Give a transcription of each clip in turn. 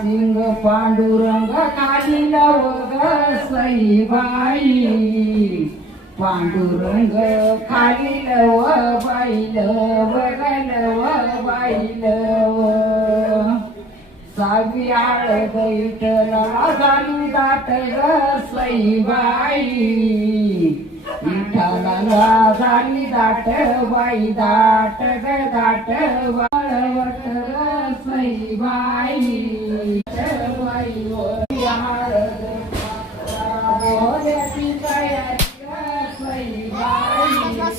सिंग पांडुरंग खाली लव ग सईबाई पांडुरंग खाली लव बाईलव गलव बाईलव सावी आळद इटला झाली दाट ग सईबाई इटला झाली दाट बाई दाट ग दाट बाळवट ग सईबाई बाई आळद बोल्याची तयारी ग सईबाई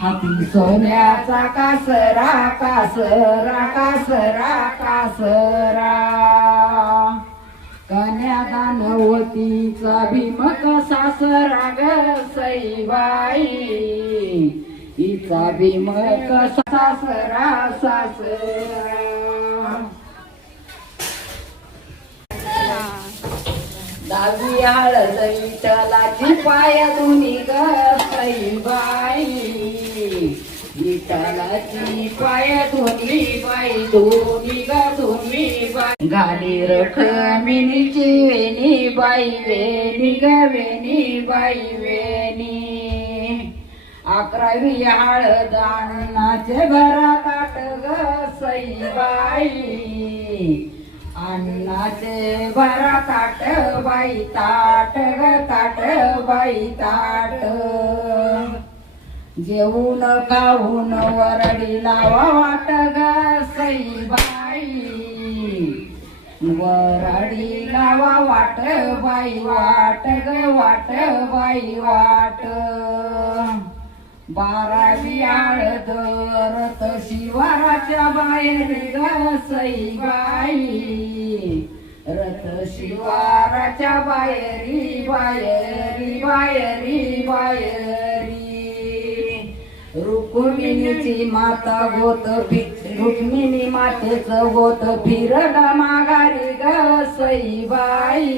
हाती सोन्याचा कासरा कासरा कासरा कासरा कन्यादानवतीचा भीमक सासरा ग सईबाई हिचा भीमक सासरा सासरा दावी हळद विठ्ठलाची पाय दोन्ही ग सईबाई विठ्ठलाची पाय दोन्ही बाई दोन्ही ग दोन्ही बाई घाली रखमिनीची वेणी बाई वेणी ग वेणी बाई वेणी 11वी हळद अन्नाचे भरा काट ग सईबाई अन्नाचे भरा ताट बाई ताट ग ताट बाई ताट जेवून खाऊन वरडी लावा वाट ग सईबाई वरडी लावा वाट बाई वाट ग वाट बाई वाट 12वी हळद रथ शिवाराच्या बाहेर ग सईबाई रथ शिवाराच्या बाहेरी बाहेरी बाहेरी बाहेरी रुक्मिणीची माता गोत रुक्मिणी मातेचं गोत फिरला माघारी ग सईबाई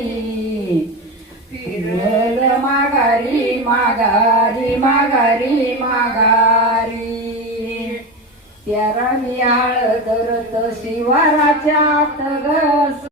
फिरल माघारी माघारी माघारी माघारी 13वी हळद रथ शिवाराच्या आत ग